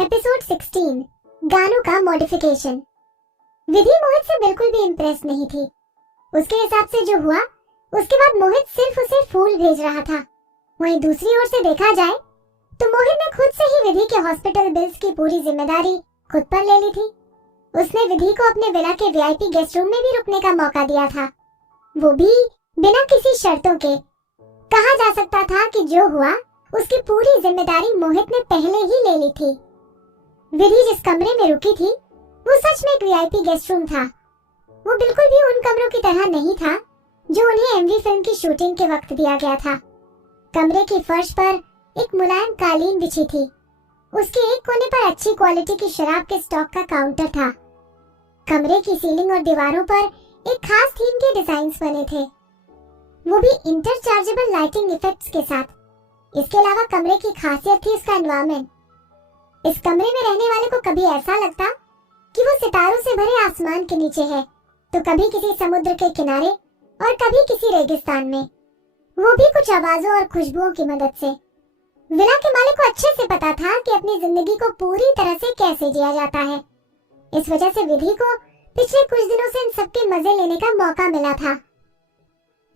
Episode 16 गानों का modification. विधि मोहित से बिल्कुल भी इम्प्रेस नहीं थी। उसके हिसाब से जो हुआ उसके बाद मोहित सिर्फ उसे फूल भेज रहा था। वहीं दूसरी ओर से देखा जाए तो मोहित ने खुद से ही विधि के हॉस्पिटल बिल्स की पूरी जिम्मेदारी खुद पर ले ली थी। उसने विधि को अपने विला के वीआईपी गेस्ट रूम में भी रुकने का मौका दिया था, वो भी बिना किसी शर्तों के। कहा जा सकता था कि जो हुआ उसकी पूरी जिम्मेदारी मोहित ने पहले ही ले ली थी। विधि जिस कमरे में रुकी थी वो सच में एक वीआईपी गेस्ट रूम था। वो बिल्कुल भी उन कमरों की तरह नहीं था जो उन्हें एमवी फिल्म की शूटिंग के वक्त दिया गया था। कमरे की फर्श पर एक मुलायम कालीन बिछी थी। उसके एक कोने पर अच्छी क्वालिटी की शराब के स्टॉक का काउंटर था। कमरे की सीलिंग और दीवारों पर एक खास थीम के डिजाइन्स बने थे, वो भी इंटरचार्जेबल लाइटिंग इफेक्ट्स के साथ। इसके अलावा कमरे की खासियत थी इसका एनवायरनमेंट। इस कमरे में रहने वाले को कभी ऐसा लगता कि वो सितारों से भरे आसमान के नीचे है, तो कभी किसी समुद्र के किनारे और कभी किसी रेगिस्तान में, वो भी कुछ आवाजों और खुशबुओं की मदद से। विला के मालिक को अच्छे से पता था कि अपनी जिंदगी को पूरी तरह से कैसे जिया जाता है। इस वजह से विधि को पिछले कुछ दिनों से इन सबके मजे लेने का मौका मिला था,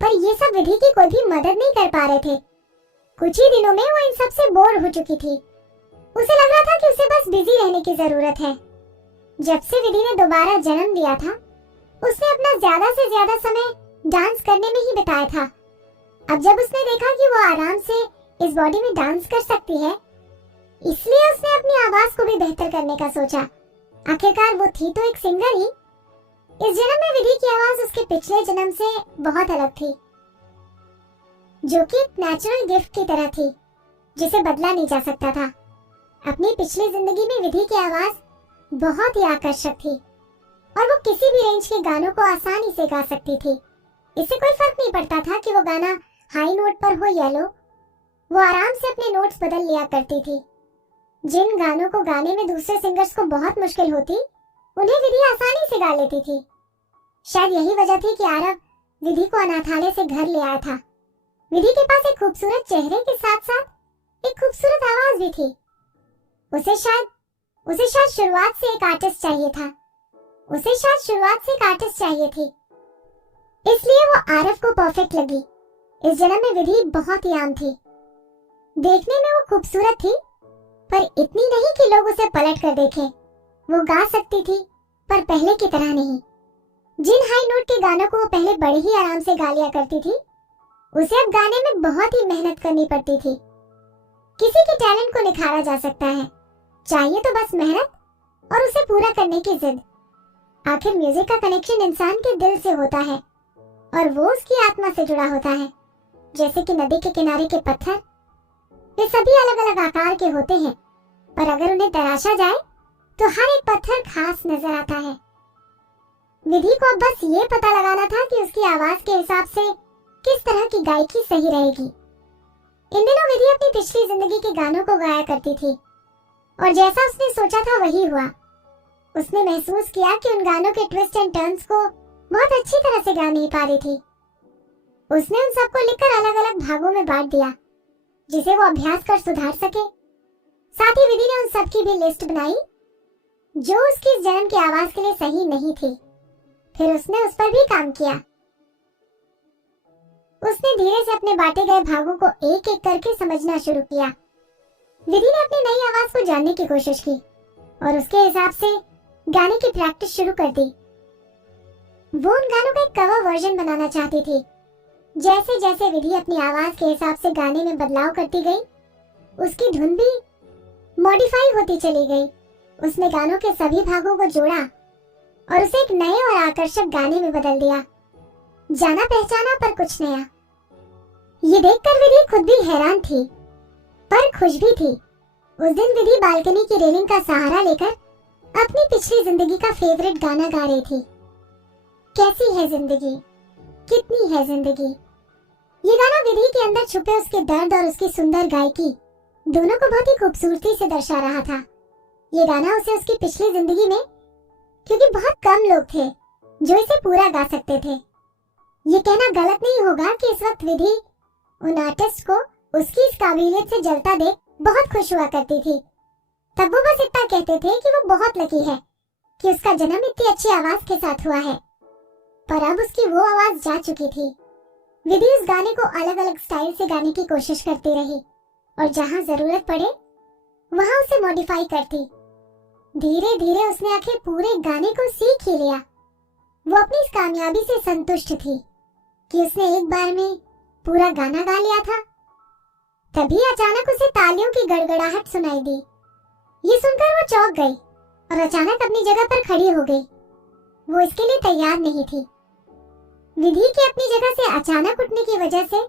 पर ये सब विधि की कोई भी मदद नहीं कर पा रहे थे। कुछ ही दिनों में वो इन सब से बोर हो चुकी थी। उसे लग रहा था कि उसे बस बिजी रहने की जरूरत है। जब से विधि ने दोबारा जन्म लिया था उसने अपना ज्यादा से ज्यादा समय डांस करने में ही बिताया था। अब जब उसने देखा कि वो आराम से इस बॉडी में डांस कर सकती है, इसलिए उसने अपनी आवाज को भी बेहतर करने का सोचा। आखिरकार वो थी तो एक सिंगर ही। इस जन्म में विधि की आवाज उसके पिछले जन्म से बहुत अलग थी, जो कि एक नेचुरल गिफ्ट की तरह थी जिसे बदला नहीं जा सकता था। अपनी पिछली जिंदगी में विधि की आवाज बहुत ही आकर्षक थी और वो किसी भी रेंज के गानों को आसानी से गा सकती थी। इससे कोई फर्क नहीं पड़ता था कि वो गाना हाई नोट पर हो या लो, वो आराम से अपने नोट्स बदल लिया करती थी। जिन गानों को गाने में दूसरे सिंगर्स को बहुत मुश्किल होती, उन्हें विधि आसानी से गा लेती थी। शायद यही वजह थी कि आरव विधि को अनाथालय से घर ले आया था। विधि के पास एक खूबसूरत चेहरे के साथ साथ एक खूबसूरत आवाज भी थी। उसे शायद शुरुआत से एक आर्टिस्ट चाहिए थी। इसलिए वो आरव को परफेक्ट लगी। इस जन्म में विधि बहुत ही आम थी। देखने में वो खूबसूरत थी, पर इतनी नहीं कि लोग उसे पलट कर देखें। वो गा सकती थी, पर पहले की तरह नहीं। जिन हाई नोट के गानों को वो पहले बड़े ही आराम से गा लिया करती थी, उसे अब गाने में बहुत ही मेहनत करनी पड़ती थी। किसी के टैलेंट को निखारा जा सकता है, चाहिए तो बस मेहनत और उसे पूरा करने की जिद। आखिर म्यूजिक का कनेक्शन इंसान के दिल से होता है और वो उसकी आत्मा से जुड़ा होता है। जैसे कि नदी के किनारे के पत्थर, वे सभी अलग अलग आकार के होते हैं, पर अगर उन्हें तराशा जाए तो हर एक पत्थर खास नजर आता है। विधि को अब बस ये पता लगाना था कि उसकी आवाज के हिसाब से किस तरह की गायकी सही रहेगी। इन दिनों विधि अपनी पिछली जिंदगी के गानों को गाया करती थी और जैसा उसने सोचा था वही हुआ। उसने महसूस किया कि उन गानों के ट्विस्ट एंड टर्न्स को बहुत अच्छी तरह से गा नहीं पा रही थी। उसने उन सबको लिखकर अलग अलग भागों में बांट दिया, जिसे वो अभ्यास कर सुधार सके। साथ ही विधि ने उन सब की भी लिस्ट बनाई जो उसकी इस जन्म की आवाज के लिए सही नहीं थी। फिर उसने उस पर भी काम किया। उसने धीरे से अपने बांटे गए भागों को एक एक करके समझना शुरू किया। विधि ने अपनी नई आवाज को जानने की कोशिश की और उसके हिसाब से गाने की प्रैक्टिस शुरू कर दी। वो उन गानों का एक कवर वर्जन बनाना चाहती थी। जैसे जैसे विधि अपनी आवाज के हिसाब से गाने में बदलाव करती गई, उसकी धुन भी मॉडिफाई होती चली गई। उसने गानों के सभी भागों को जोड़ा और उसे एक नए और आकर्षक गाने में बदल दिया। जाना पहचाना पर कुछ नया। ये देखकर विधि खुद भी हैरान थी, पर खुश भी थी। उस दिन विधि बालकनी की रेलिंग का सहारा लेकर अपनी पिछली जिंदगी का फेवरेट गाना गा रही थी। कैसी है जिंदगी, कितनी है जिंदगी। ये गाना विधि के अंदर छुपे उसके दर्द और उसकी सुंदर गायकी दोनों को बहुत ही खूबसूरती से दर्शा रहा था। ये गाना उसे उसकी पिछली जिंदगी में, क्योंकि बहुत कम लोग थे जो इसे पूरा गा सकते थे। ये कहना गलत नहीं होगा कि इस वक्त विधि उन आर्टिस्ट को उसकी इस काबिलियत से जलता देख बहुत खुश हुआ करती थी। तब वो बस इतना कहते थे कि वो बहुत लकी है कि उसका जन्म इतनी अच्छी आवाज के साथ हुआ है। पर अब उसकी वो आवाज जा चुकी थी। विधि उस गाने को अलग अलग स्टाइल से गाने की कोशिश करती रही और जहां जरूरत पड़े वहां उसे मॉडिफाई करती। धीरे धीरे उसने आखिर पूरे गाने को सीख ही लिया। वो अपनी इस कामयाबी से संतुष्ट थी कि उसने एक बार में पूरा गाना गा लिया था। तभी अचानक उसे तालियों की गड़गड़ाहट सुनाई दी। ये सुनकर वो चौंक गई और अचानक अपनी जगह पर खड़ी हो गई। वो इसके लिए तैयार नहीं थी। विधि के अपनी जगह से अचानक उठने की वजह से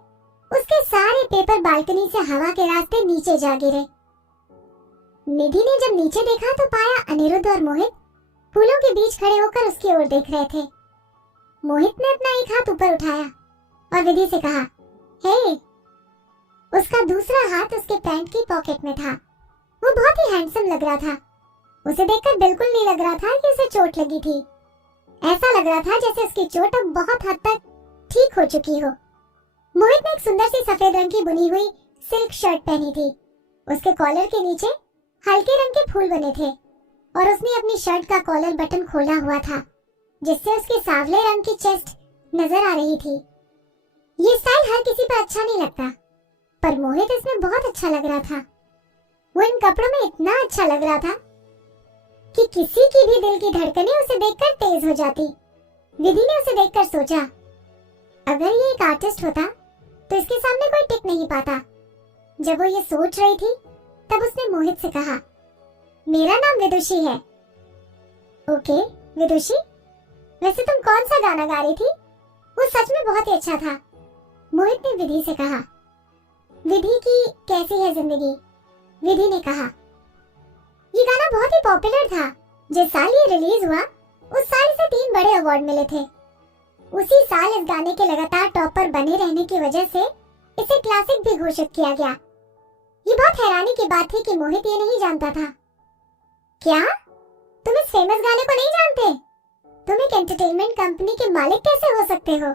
उसके सारे पेपर बालकनी से हवा के रास्ते नीचे जा गिरे। निधि ने जब नीचे देखा तो पाया अनिरुद्ध और मोहित फूलों के बीच खड़े होकर उसकी ओर देख रहे थे। मोहित ने अपना एक हाथ ऊपर उठाया और विधि से कहा, हे। उसका दूसरा हाथ उसके पैंट की पॉकेट में था। वो बहुत ही हैंडसम लग रहा था। उसे देखकर बिल्कुल नहीं लग रहा था कि उसे चोट लगी थी। ऐसा लग रहा था जैसे उसकी चोट अब बहुत हद तक ठीक हो चुकी हो। मोहित ने एक सुंदर सी सफेद रंग की बुनी हुई सिल्क शर्ट पहनी थी। उसके कॉलर के नीचे हल्के रंग के फूल बने थे और उसने अपनी शर्ट का कॉलर बटन खोला हुआ था, जिससे उसके सांवले रंग की चेस्ट नजर आ रही थी। ये स्टाइल हर किसी पर अच्छा नहीं लगता, पर मोहित इसमें बहुत अच्छा लग रहा था। वो इन कपड़ों में इतना अच्छा लग रहा था कि किसी की भी दिल की धड़कनें उसे देखकर तेज हो जाती। विधि ने उसे देखकर सोचा, अगर ये एक आर्टिस्ट होता तो इसके सामने कोई टिक नहीं पाता। जब वो ये सोच रही थी तब उसने मोहित से कहा, मेरा नाम विदुषी है। ओके विदुषी, वैसे तुम कौन सा गाना गा रही थी? वो सच में बहुत ही अच्छा था। मोहित ने विधि से कहा। विधि की कैसी है जिंदगी? विधि ने कहा, ये गाना बहुत ही पॉपुलर था। जिस साल ये रिलीज हुआ उस साल इसे 3 बड़े अवार्ड मिले थे। उसी साल इस गाने के लगातार टॉप पर बने रहने की वजह से इसे क्लासिक भी घोषित किया गया। ये बहुत हैरानी की बात थी कि मोहित ये नहीं जानता था। क्या तुम इस फेमस गाने को नहीं जानते? तुम एक एंटरटेनमेंट कंपनी के मालिक कैसे हो सकते हो?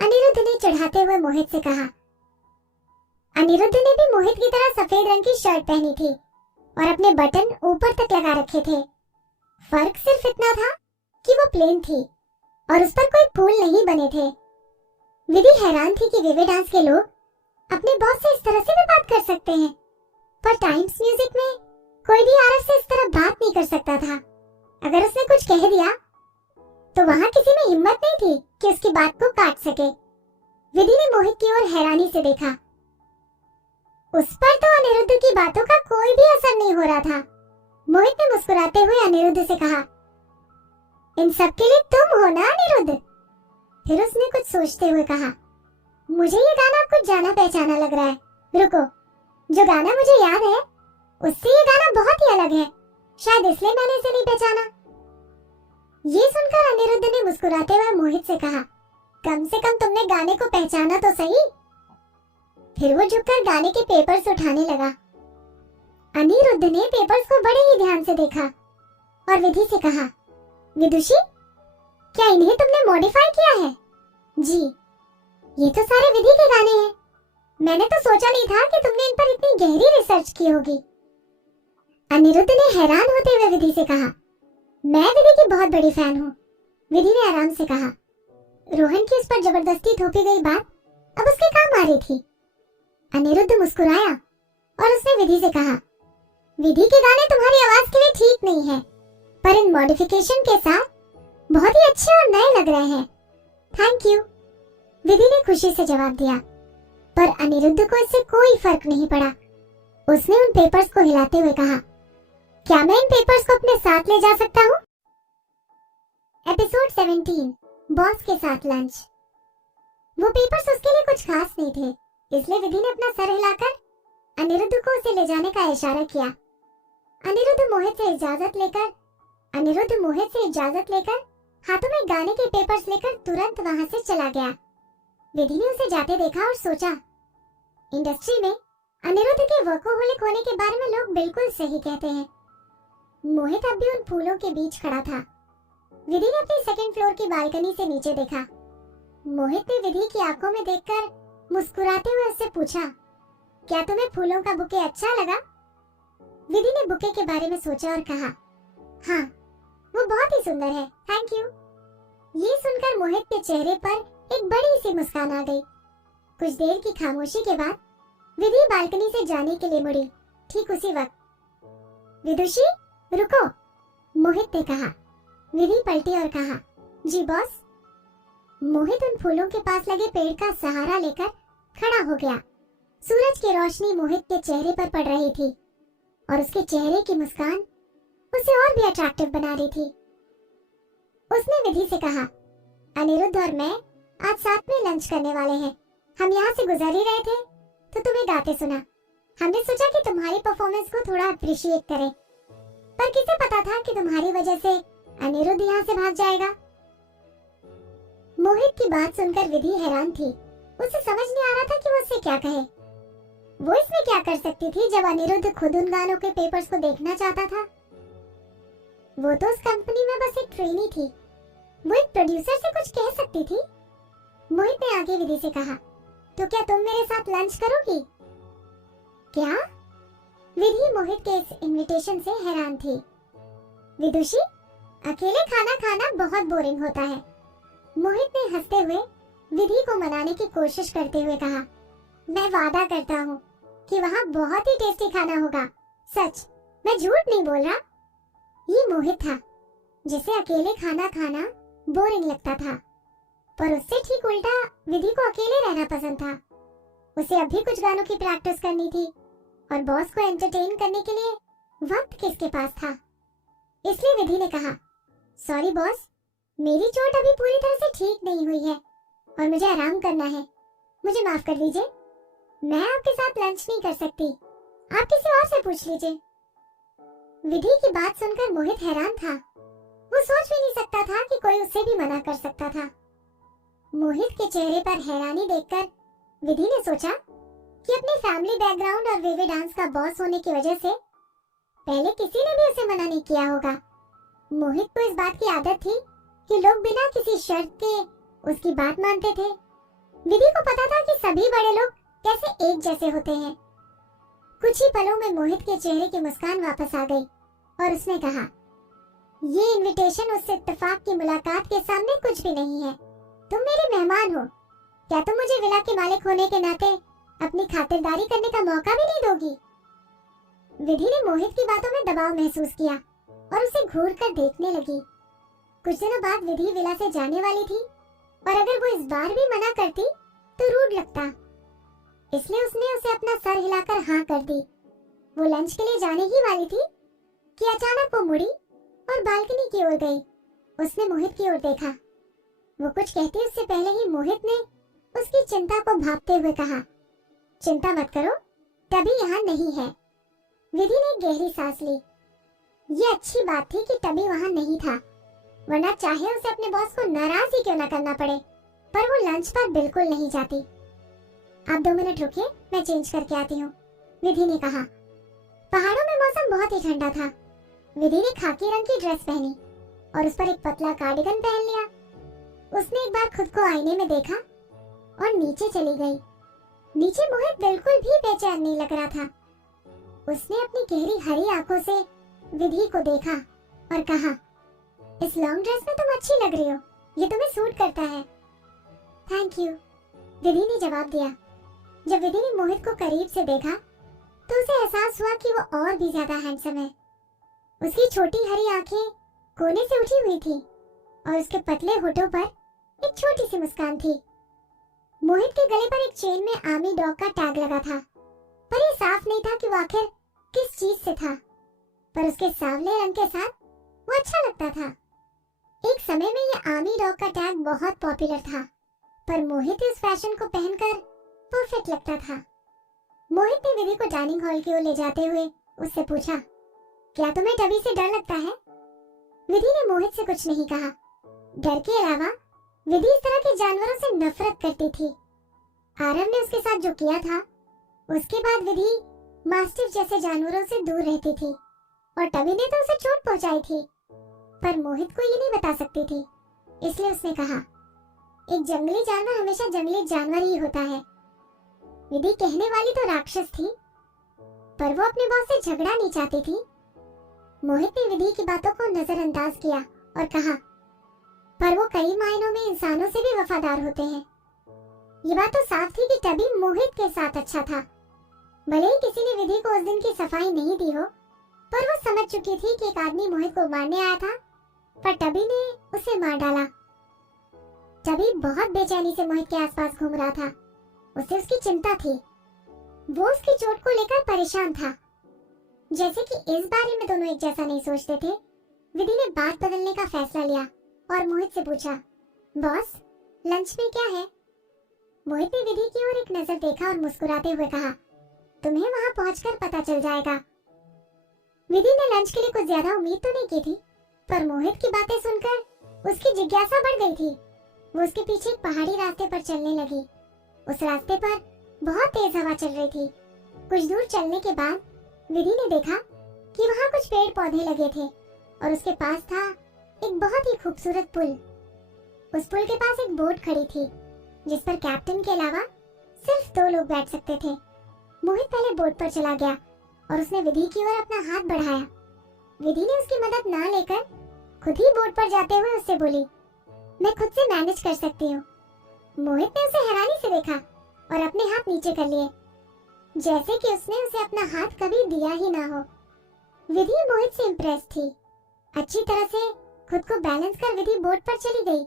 अनिरुद्ध ने चिढ़ाते हुए मोहित से कहा। अनिरुद्ध ने भी मोहित की तरह सफेद रंग की शर्ट पहनी थी और अपने बटन ऊपर तक लगा रखे थे। फर्क सिर्फ इतना था कि वो प्लेन थी और उस पर कोई फूल नहीं बने थे। विधि हैरान थी कि विवे डांस के लोग अपने बॉस से इस तरह से भी बात कर सकते हैं, पर टाइम्स म्यूजिक में कोई भी आरव से इस तरह बात नहीं कर सकता था। अगर उसने कुछ कह दिया तो वहां किसी में हिम्मत नहीं थी कि उसकी बात को काट सके। विधि ने मोहित की ओर हैरानी से देखा। उस पर तो अनिरुद्ध की बातों का कोई भी असर नहीं हो रहा था। मोहित ने मुस्कुराते हुए अनिरुद्ध से कहा, इन सब के लिए तुम हो ना अनिरुद्ध? फिर उसने कुछ सोचते हुए कहा, मुझे ये गाना कुछ जाना पहचाना लग रहा है। रुको, जो गाना मुझे याद है उससे ये गाना बहुत ही अलग है। शायद इसलिए मैंने इसे नहीं पहचाना। ये सुनकर अनिरुद्ध ने मुस्कुराते हुए मोहित से कहा, कम से कम तुमने गाने को पहचाना तो सही। फिर वो झुककर गाने के पेपर्स उठाने लगा। अनिरुद्ध ने पेपर्स को बड़े ही ध्यान से देखा और विधि से कहा, विदुषी, क्या इन्हें तुमने मॉडिफाई किया है? जी, ये तो सारे विधि के गाने हैं। मैंने तो सोचा नहीं था कि तुमने इन पर इतनी गहरी रिसर्च की होगी। अनिरुद्ध ने हैरान होते हुए विधि से कहा, मैं विधि की बहुत बड़ी फैन हूँ। विधि ने आराम से कहा। रोहन की उस पर जबरदस्ती थोपी गई बात अब उसके काम आ रही थी। अनिरुद्ध मुस्कुराया और उसने विधि से कहा, विधि के गाने तुम्हारी आवाज के लिए ठीक नहीं है, पर इन मॉडिफिकेशन के साथ बहुत ही अच्छे और नए लग रहे हैं। थैंक यू, विधि ने खुशी से जवाब दिया। पर अनिरुद्ध को इससे कोई फर्क नहीं पड़ा। उसने उन पेपर्स को हिलाते हुए कहा, क्या मैं इन पेपर्स को अपने साथ ले जा सकता हूँ? एपिसोड 17, बॉस के साथ लंच। वो पेपर्स उसके लिए कुछ खास नहीं थे, इसलिए विधि ने अपना सर हिलाकर अनिरुद्ध को उसे ले जाने का इशारा किया। अनिरुद्ध मोहित से इजाजत लेकर हाथों में गाने के पेपर्स लेकर तुरंत वहां से चला गया। विधि ने उसे जाते देखा और सोचा, इंडस्ट्री में अनिरुद्ध के वर्कोहोलिक होने के बारे में लोग बिल्कुल सही कहते हैं। मोहित अब भी उन फूलों के बीच खड़ा था। विधि ने अपनी 2nd फ्लोर की बालकनी से नीचे देखा। मोहित ने विधि की आंखों में देखकर मुस्कुराते हुए उससे पूछा, क्या तुम्हें फूलों का बुके अच्छा लगा? विधि ने बुके के बारे में सोचा और कहा, हाँ, वो बहुत ही सुंदर है, थैंक यू। ये सुनकर मोहित के चेहरे पर एक बड़ी सी मुस्कान आ गई। कुछ देर की खामोशी के बाद विधि बालकनी से जाने के लिए मुड़ी। ठीक उसी वक्त, विदुषी रुको, मोहित ने कहा। विधि पलटी और कहा, जी बॉस। मोहित उन फूलों के पास लगे पेड़ का सहारा लेकर खड़ा हो गया। सूरज की रोशनी मोहित के चेहरे पर पड़ रही थी और उसके चेहरे की मुस्कान उसे और भी अट्रैक्टिव बना रही थी। उसने विधि से कहा, अनिरुद्ध और मैं आज साथ में लंच करने वाले हैं। हम यहाँ से गुजर ही रहे थे तो तुम्हें गाते सुना। हमने सोचा कि तुम्हारी परफॉर्मेंस को थोड़ा अप्रिशिएट करें, पर किसे पता था कि तुम्हारी वजह से अनिरुद्ध यहाँ से भाग जाएगा। मोहित की बात सुनकर विधि हैरान थी। उसे समझ नहीं आ रहा था कि वो उससे क्या कहे। वो इसमें क्या कर सकती थी जब अनिरुद्ध खुद उन गानों के पेपर्स को देखना चाहता था। वो तो उस कंपनी में बस एक ट्रेनी थी। वो एक प्रोड्यूसर से कुछ कह सकती थी। मोहित ने आगे विधि से कहा, तो क्या तुम मेरे साथ लंच करोगी? क्या? विधि मोहित के इस इनविटेशन से हैरान थी। विदुषी, अकेले खाना खाना बहुत बोरिंग होता है। मोहित ने हंसते हुए विधि को मनाने की कोशिश करते हुए कहा, मैं वादा करता हूँ कि वहाँ बहुत ही टेस्टी खाना होगा। सच, मैं झूठ नहीं बोल रहा। ये मोहित था जिसे अकेले खाना खाना बोरिंग लगता था, पर उससे ठीक उल्टा विधि को अकेले रहना पसंद था। उसे अभी कुछ गानों की प्रैक्टिस करनी थी और बॉस को एंटरटेन करने के लिए वक्त किसके पास था। इसलिए विधि ने कहा, सॉरी बॉस, मेरी चोट अभी पूरी तरह से ठीक नहीं हुई है और मुझे आराम करना है। मुझे माफ कर दीजिए, मैं आपके साथ लंच नहीं कर सकती। आप किसी और से पूछ लीजिए। विधि की बात सुनकर मोहित हैरान था। वो सोच भी नहीं सकता था कि कोई उसे भी मना कर सकता था। मोहित के चेहरे पर हैरानी देखकर विधि ने सोचा कि अपने फैमिली बैकग्राउंड और वेवे डांस का बॉस होने की वजह से पहले किसी ने भी उसे मना नहीं किया होगा। मोहित को इस बात की आदत थी कि लोग बिना किसी शर्त के उसकी बात मानते थे। विधि को पता था कि सभी बड़े लोग कैसे एक जैसे होते हैं। कुछ ही पलों में मोहित के चेहरे की मुस्कान वापस आ गई और उसने कहा, ये इनविटेशन उस इत्तेफाक की मुलाकात के सामने कुछ भी नहीं है। तुम मेरे मेहमान हो, क्या तुम मुझे विला के मालिक होने के नाते अपनी खातिरदारी करने का मौका भी नहीं दोगी? विधि ने मोहित की बातों में दबाव महसूस किया और उसे घूर कर देखने लगी। कुछ दिनों बाद विधि विला से जाने वाली थी और अगर वो इस बार भी मना करती तो रूड लगता, इसलिए उसने उसे अपना सर हिलाकर हाँ कर दी। वो लंच के लिए जाने ही वाली थी कि अचानक वो मुड़ी और बालकनी की ओर गई। उसने मोहित की ओर देखा। वो कुछ कहती उससे पहले ही मोहित ने उसकी चिंता को भांपते हुए कहा, चिंता मत करो, टबी यहाँ नहीं है। विधि ने गहरी सांस ली। ये अच्छी बात थी कि टबी वहाँ नहीं था, वरना चाहे उसे अपने बॉस को नाराज ही क्यों न करना पड़े, पर वो लंच पर बिल्कुल नहीं जाती। आप 2 मिनट रुकिए, मैं चेंज करके आती हूँ, विधि ने कहा। पहाड़ों में मौसम बहुत ही ठंडा था। विधि ने खाकी रंग की ड्रेस पहनी और उस पर एक पतला कार्डिगन पहन लिया। उसने एक बार खुद को आईने में देखा और नीचे चली गई। नीचे मोहित बिल्कुल भी बेचैन नहीं लग रहा था। उसने अपनी गहरी हरी आंखों से विधि को देखा और कहा, इस लॉन्ग ड्रेस में तुम अच्छी लग रही हो, ये तुम्हें सूट करता है। थैंक यू, विधि ने जवाब दिया। जब विधि ने मोहित को करीब से देखा तो उसे एहसास हुआ कि वो और भी ज्यादा हैंडसम है। उसकी छोटी हरी आंखें कोने से उठी हुई थी और उसके पतले होठों पर एक छोटी सी मुस्कान थी। मोहित के गले पर एक चेन में आर्मी डॉग का टैग लगा था, पर यह साफ नहीं था कि वो आखिर किस चीज से था, पर उसके सांवले रंग के साथ वो अच्छा लगता था। एक समय में ये आर्मी डॉग का टैग बहुत पॉपुलर था, पर मोहित इस फैशन को पहनकर परफेक्ट लगता था। मोहित ने विधि को डाइनिंग हॉल की ओर ले जाते हुए उससे पूछा, क्या तुम्हें टबी से डर लगता है? विधि ने मोहित से कुछ नहीं कहा। डर के अलावा विधि इस तरह के जानवरों से नफरत करती थी। आरव ने उसके साथ जो किया था, उसके बाद विधि मास्टिफ जैसे जानवरों से दूर रहती थी और टबी ने तो उसे चोट पहुंचाई थी, पर मोहित को ये नहीं बता सकती थी। इसलिए उसने कहा, एक जंगली जानवर हमेशा जंगली जानवर ही होता है। विधि कहने वाली तो राक्षस थी, पर वो अपने बॉस से झगड़ा नहीं चाहती थी। मोहित ने विधि की बातों को नजरअंदाज किया और कहा, पर वो कई मायनों में इंसानों से भी वफादार होते हैं। ये बात तो साफ थी कि टबी मोहित के साथ अच्छा था। भले ही किसी ने विधि को उस दिन की सफाई नहीं दी हो, पर वो समझ चुकी थी कि एक आदमी मोहित को मारने आया था, पर टबी ने उसे मार डाला। टबी बहुत बेचैनी से मोहित के आसपास घूम रहा था। उसे उसकी चिंता थी। वो उसकी चोट को लेकर परेशान था। जैसे कि इस बारे में दोनों एक जैसा नहीं सोचते थे, विधि ने बात बदलने का फैसला लिया और मोहित से पूछा, बॉस, लंच में क्या है? मोहित ने विधि की ओर एक नजर देखा और मुस्कुराते हुए कहा, तुम्हें वहां पहुंचकर पता चल जाएगा। विधि ने लंच के लिए कुछ ज्यादा उम्मीद तो नहीं की थी, पर मोहित की बातें सुनकर उसकी जिज्ञासा बढ़ गई थी। वो उसके पीछे एक पहाड़ी रास्ते पर चलने लगी। उस रास्ते पर बहुत तेज हवा चल रही थी। कुछ दूर चलने के बाद विधि ने देखा कि वहाँ कुछ पेड़ पौधे लगे थे और उसके पास था एक बहुत ही खूबसूरत पुल। उस पुल के पास एक बोट खड़ी थी जिस पर कैप्टन के अलावा सिर्फ 2 लोग बैठ सकते थे। मोहित पहले बोट पर चला गया और उसने विधि की ओर अपना हाथ बढ़ाया। विधि ने उसकी मदद ना लेकर खुद ही बोट पर जाते हुए उससे बोली, मैं खुद से मैनेज कर सकती हूँ। मोहित ने उसे हैरानी से देखा और अपने हाथ नीचे कर लिए, जैसे कि उसने उसे अपना हाथ कभी दिया ही ना हो। विधि मोहित से इम्प्रेस थी। अच्छी तरह से खुद को बैलेंस कर विधि बोट पर चली गई।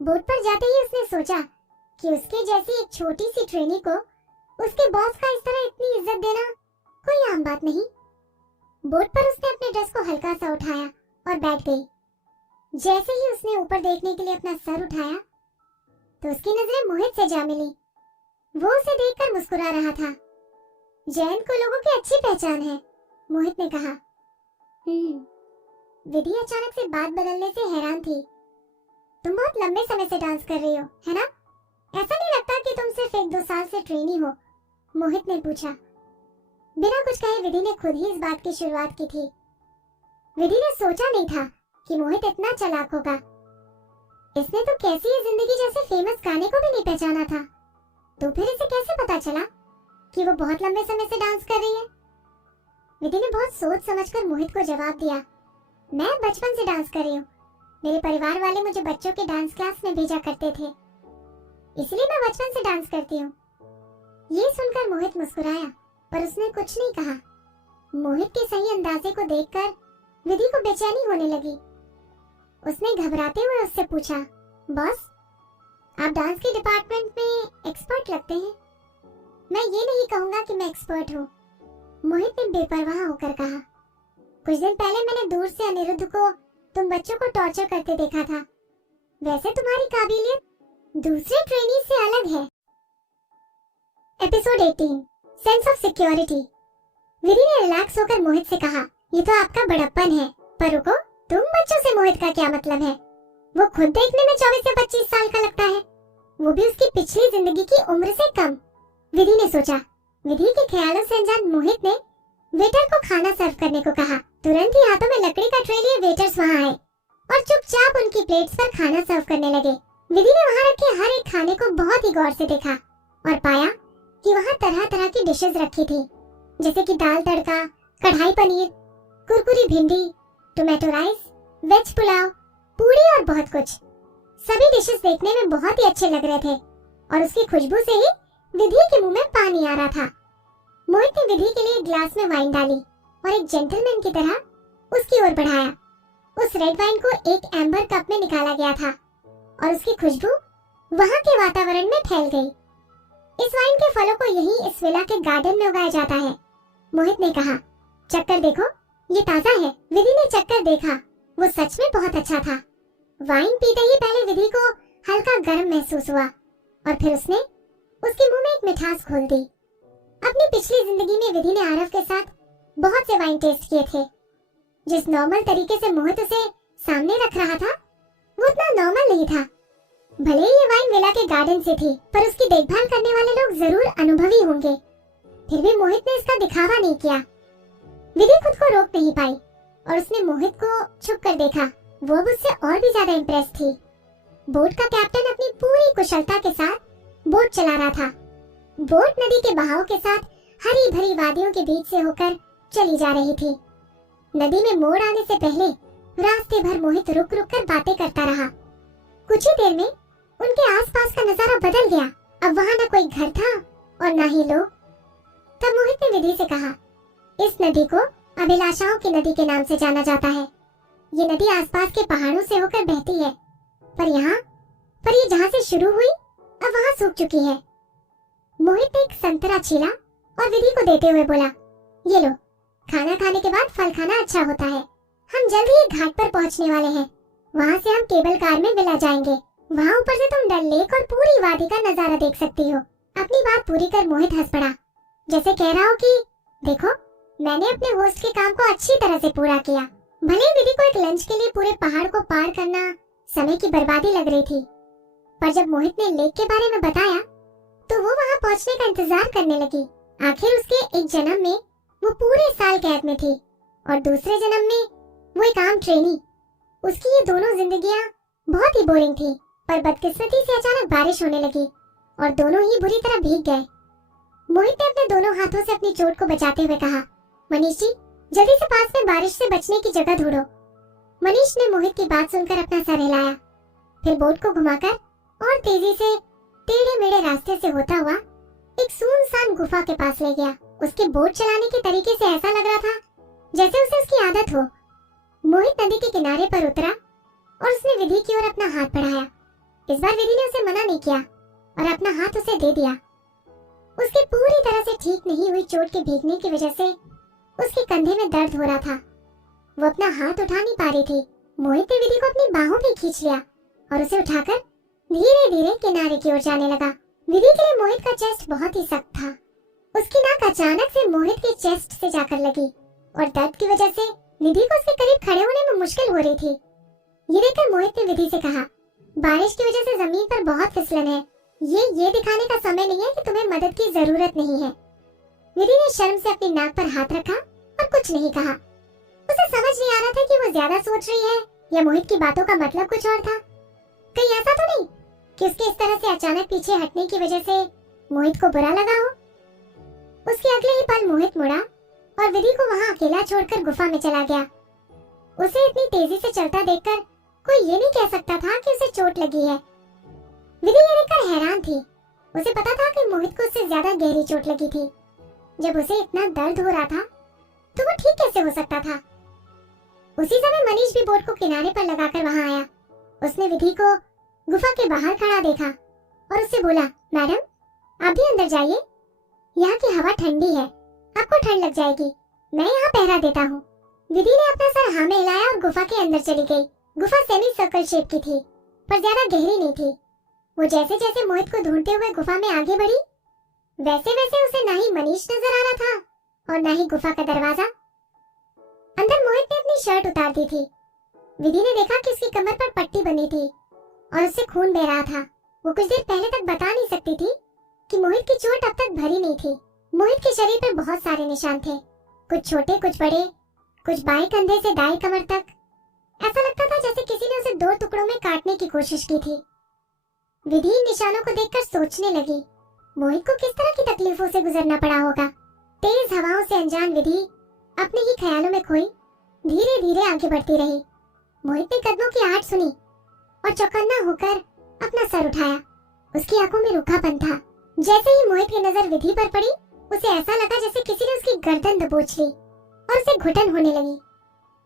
बोट पर जाते ही उसने सोचा कि उसके जैसी एक छोटी सी ट्रेनी को उसके बॉस का इस तरह इतनी इज्जत देना कोई आम बात नहीं। बोट पर उसने अपने ड्रेस को हल्का सा उठाया और बैठ गई। जैसे ही उसने ऊपर देखने के लिए अपना सर उठाया तो उसकी नजरें मोहित से जा मिली। वो उसे देखकर मुस्कुरा रहा था। जयंत को लोगों की अच्छी पहचान है, मोहित ने कहा। विधि अचानक से बात बदलने से हैरान थी। तुम बहुत लंबे समय से डांस कर रही हो, है ना? ऐसा नहीं लगता कि तुम सिर्फ 1-2 साल से ट्रेनी हो, मोहित ने पूछा। बिना कुछ कहे विधि ने खुद ही इस बात की शुरुआत की थी। विधि ने सोचा नहीं था कि मोहित इतना चालाक होगा। इसने तो कैसी है जिंदगी जैसे फेमस गाने को भी नहीं पहचाना था, तो फिर इसे कैसे पता चला कि वो बहुत लंबे समय से डांस कर रही है? विधि ने बहुत सोच समझकर मोहित को जवाब दिया, मैं बचपन से डांस कर रही हूँ। मेरे परिवार वाले मुझे बच्चों के डांस क्लास में भेजा करते थे, इसलिए मैं बचपन से डांस करती हूँ। ये सुनकर मोहित मुस्कुराया, पर उसने कुछ नहीं कहा। मोहित के सही अंदाजे को देखकर विधि को बेचैनी होने लगी। उसने घबराते हुए उससे पूछा, बॉस, आप डांस के डिपार्टमेंट में एक्सपर्ट लगते हैं। मैं ये नहीं कहूंगा कि मैं एक्सपर्ट हूँ, मोहित ने बेपरवाह होकर कहा। कुछ दिन पहले मैंने दूर से अनिरुद्ध को तुम बच्चों को टॉर्चर करते देखा था। वैसे तुम्हारी काबिलियत दूसरे ट्रेनी से अलग है। Episode 18 sense of security. Vidhi ने रिलैक्स होकर मोहित से कहा, ये तो आपका बड़प्पन है, पर रुको, तुम बच्चों से मोहित का क्या मतलब है? वो खुद देखने में 24 या 25 साल का लगता है, वो भी उसकी पिछली जिंदगी की उम्र से कम। विधि ने सोचा। विधि के ख्यालों से अनजान मोहित ने वेटर को खाना सर्व करने को कहा। तुरंत ही हाथों में लकड़ी का ट्रे लिए वेटर्स वहां आए और चुपचाप उनकी प्लेट्स पर खाना सर्व करने लगे। विधि ने वहां रखे हर एक खाने को बहुत ही गौर से देखा और पाया कि वहां तरह तरह की डिशेस रखी थी, जैसे कि दाल तड़का, कढ़ाई पनीर, कुरकुरी भिंडी, टोमेटो राइस, वेज पुलाव, पूरी और बहुत कुछ। सभी डिशेस देखने में बहुत ही अच्छे लग रहे थे और उसकी खुशबू से ही विधि के मुंह में पानी आ रहा था। मोहित ने विधि के लिए एक ग्लास में वाइन डाली और एक जेंटलमैन की तरह उसकी ओर बढ़ाया। उस रेड वाइन को एक एम्बर कप में निकाला गया था और उसकी खुशबू वहां के वातावरण में फैल गई। इस वाइन के फलों को यही इस विला के गार्डन में उगाया जाता है, मोहित ने कहा। चक्कर देखो, ये ताजा है। विधि ने चक्कर देखा, वो सच में बहुत अच्छा था। वाइन पीते ही पहले विधि को हल्का गर्म महसूस हुआ और फिर उसने उसके मुंह में एक मिठास घोल दी। अपनी पिछली जिंदगी में विधि ने आरव के साथ बहुत से वाइन टेस्ट किए थे। जिस नॉर्मल तरीके से मोहित उसे सामने रख रहा था, वो उतना नॉर्मल नहीं था। भले ही ये वाइन विला के गार्डन से थी, पर उसकी देखभाल करने वाले लोग जरूर अनुभवी होंगे। फिर भी मोहित ने इसका दिखावा नहीं किया। विधि खुद को रोक नहीं पाई और उसने मोहित को छुप कर देखा। वो अब उससे और भी ज्यादा इम्प्रेस थी। बोट का कैप्टन अपनी पूरी कुशलता के साथ बोट चला रहा था। बोट नदी के बहाव के साथ हरी भरी वादियों के बीच से होकर चली जा रही थी। नदी में मोड़ आने से पहले रास्ते भर मोहित रुक रुक कर बातें करता रहा। कुछ ही देर में उनके आसपास का नजारा बदल गया। अब वहाँ न कोई घर था और न ही लोग। तब मोहित ने विधि से कहा, इस नदी को अभिलाषाओं की नदी के नाम से जाना जाता है। ये नदी आसपास के पहाड़ों से होकर बहती है, पर ये जहाँ से शुरू हुई अब वहाँ सूख चुकी है। मोहित ने एक संतरा छीला और विधि को देते हुए बोला, ये लो, खाना खाने के बाद फल खाना अच्छा होता है। हम जल्द ही घाट पर पहुँचने वाले हैं। वहाँ से हम केबल कार में विला जाएंगे। वहाँ ऊपर से तुम डल लेक और पूरी वादी का नजारा देख सकती हो। अपनी बात पूरी कर मोहित हंस पड़ा, जैसे कह रहा हो कि देखो, मैंने अपने होस्ट के काम को अच्छी तरह से पूरा किया। भले ही विधि को एक लंच के लिए पूरे पहाड़ को पार करना समय की बर्बादी लग रही थी, पर जब मोहित ने लेक के बारे में बताया तो वो वहाँ पहुँचने का इंतजार करने लगी। आखिर उसके एक जन्म में वो पूरे साल कैद में थी और दूसरे जन्म में वो एक आम ट्रेनी। उसकी ये दोनों जिंदगियाँ बहुत ही बोरिंग थी, पर बदकिस्मती से अचानक बारिश होने लगी और दोनों ही बुरी तरह भीग गए। मोहित ने अपने दोनों हाथों से अपनी चोट को बचाते हुए कहा, मनीष जी, जल्दी से पास में बारिश से बचने की जगह ढूंढो। मनीष ने मोहित की बात सुनकर अपना सर हिलाया, फिर बोट को घुमाकर और तेजी से टेढ़े मेढ़े रास्ते से होता हुआ एक सुनसान गुफा के पास ले गया। उसके बोट चलाने के तरीके से ऐसा लग रहा था जैसे उसे उसकी आदत हो। मोहित नदी के किनारे पर उतरा और उसने विधि की ओर अपना हाथ बढ़ाया। इस बार विधि ने उसे मना नहीं किया और अपना हाथ उसे दे दिया। उसकी पूरी तरह से ठीक नहीं हुई चोट के भीगने की वजह से उसके कंधे में दर्द हो रहा था। वो अपना हाथ उठा नहीं पा रही थी। मोहित ने विधि को अपनी बाहों में खींच लिया और उसे उठाकर धीरे धीरे किनारे की ओर जाने लगा। विधि के लिए मोहित का चेस्ट बहुत ही सख्त था। उसकी नाक अचानक से मोहित के चेस्ट से जाकर लगी और दर्द की वजह से विधि को उसके करीब खड़े होने में मुश्किल हो रही थी। ये देखकर मोहित ने विधि से कहा, बारिश की वजह से जमीन पर बहुत फिसलन है। ये दिखाने का समय नहीं है कि तुम्हें मदद की जरूरत नहीं है। विधि ने शर्म से अपनी नाक पर हाथ रखा और कुछ नहीं कहा। उसे समझ नहीं आ रहा था कि वो ज्यादा सोच रही है या मोहित की बातों का मतलब कुछ और था। कहीं ऐसा तो नहीं कि उसके इस तरह से अचानक पीछे हटने की वजह से मोहित को बुरा लगा हो। उसके अगले ही पल मोहित मुड़ा और विधि को वहां अकेला छोड़कर गुफा में चला गया। उसे इतनी तेजी से चलता देखकर कोई ये नहीं कह सकता था कि उसे चोट लगी है। विधि ये देखकर हैरान थी। उसे पता था कि मोहित को उससे ज्यादा गहरी चोट लगी थी। जब उसे इतना दर्द हो रहा था तो वो ठीक कैसे हो सकता था। उसी समय मनीष भी बोट को किनारे पर लगाकर वहां आया। उसने विधि को गुफा के बाहर खड़ा देखा और उससे बोला, मैडम आप भी अंदर जाइए, यहाँ की हवा ठंडी है, आपको ठंड लग जाएगी, मैं यहाँ पहरा देता हूँ। विधि ने अपना सर हाँ में हिलाया और गुफा के अंदर चली गई। गुफा सेमी सर्कल शेप की थी पर ज्यादा गहरी नहीं थी। वो जैसे जैसे मोहित को ढूंढते हुए गुफा में आगे बढ़ी, वैसे वैसे उसे ना ही मनीष नजर आ रहा था और ना ही गुफा का दरवाजा। अंदर मोहित ने अपनी शर्ट उतार दी थी। विधि ने देखा कि उसकी कमर पर पट्टी बनी थी और उससे खून बह रहा था। वो कुछ देर पहले तक बता नहीं सकती थी कि मोहित की चोट अब तक भरी नहीं थी। मोहित के शरीर पर बहुत सारे निशान थे, कुछ छोटे कुछ बड़े, कुछ बाएं कंधे से दाएं कमर तक। ऐसा लगता था जैसे किसी ने उसे दो टुकड़ों में काटने की कोशिश की थी। विधि इन निशानों को देखकर सोचने लगी, मोहित को किस तरह की तकलीफों से गुजरना पड़ा होगा। तेज हवाओं से अनजान विधि अपने ही ख्यालों में खोई धीरे धीरे आगे बढ़ती रही। मोहित ने कदमों की आहट सुनी और चौकन्ना होकर अपना सर उठाया। उसकी आंखों में रूखापन था। जैसे ही मोहित की नजर विधि पर पड़ी, उसे ऐसा लगा जैसे किसी ने उसकी गर्दन दबोच ली और उसे घुटन होने लगी।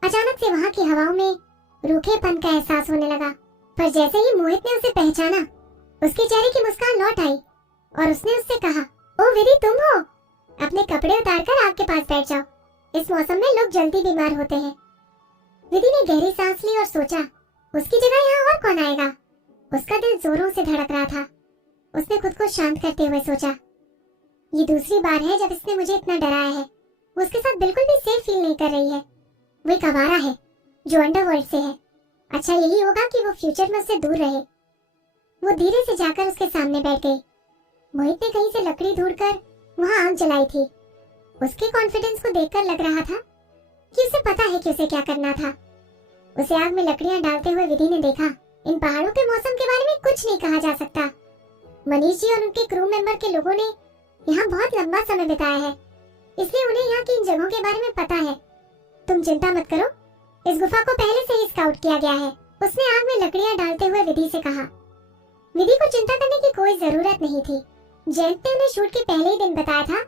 अचानक से वहां की हवाओं में रूखेपन का एहसास होने लगा। पर जैसे ही मोहित ने उसे पहचाना, उसके चेहरे की मुस्कान लौट आई और उसने उससे कहा, ओ विधि तुम हो, अपने कपड़े उतारकर आग के पास बैठ जाओ, इस मौसम में लोग जल्दी बीमार होते हैं। विधि ने गहरी सांस ली और सोचा, उसकी जगह यहाँ और कौन आएगा। उसका दिल जोरों से धड़क रहा था। उसने खुद को शांत करते हुए सोचा, ये दूसरी बार है जब इसने मुझे इतना डराया है। वो उसके साथ बिल्कुल भी सेफ फील नहीं कर रही है। वो एक आवारा है जो अंडरवर्ल्ड से है। अच्छा यही होगा कि वो फ्यूचर में उससे दूर रहे। वो धीरे से जाकर उसके सामने बैठ गई। मोहित ने कहीं से लकड़ी ढूंढकर वहां आग जलाई थी। उसके कॉन्फिडेंस को देखकर लग रहा था कि उसे पता है कि उसे क्या करना था। उसे आग में लकड़ियां डालते हुए विधि ने देखा। इन पहाड़ों के मौसम के बारे में कुछ नहीं कहा जा सकता। मनीष जी और उनके क्रू मेंबर के लोगों ने यहाँ बहुत लंबा समय बिताया है। इसलिए उन्हें यहाँ की इन जगहों के बारे में पता है। तुम चिंता मत करो, इस गुफा को पहले से ही स्काउट किया गया है। उसने आग में लकड़ियां डालते हुए विधि से कहा। विधि को चिंता करने की कोई जरूरत नहीं थी। जेंट ने उन्हें शूट के पहले ही दिन बताया था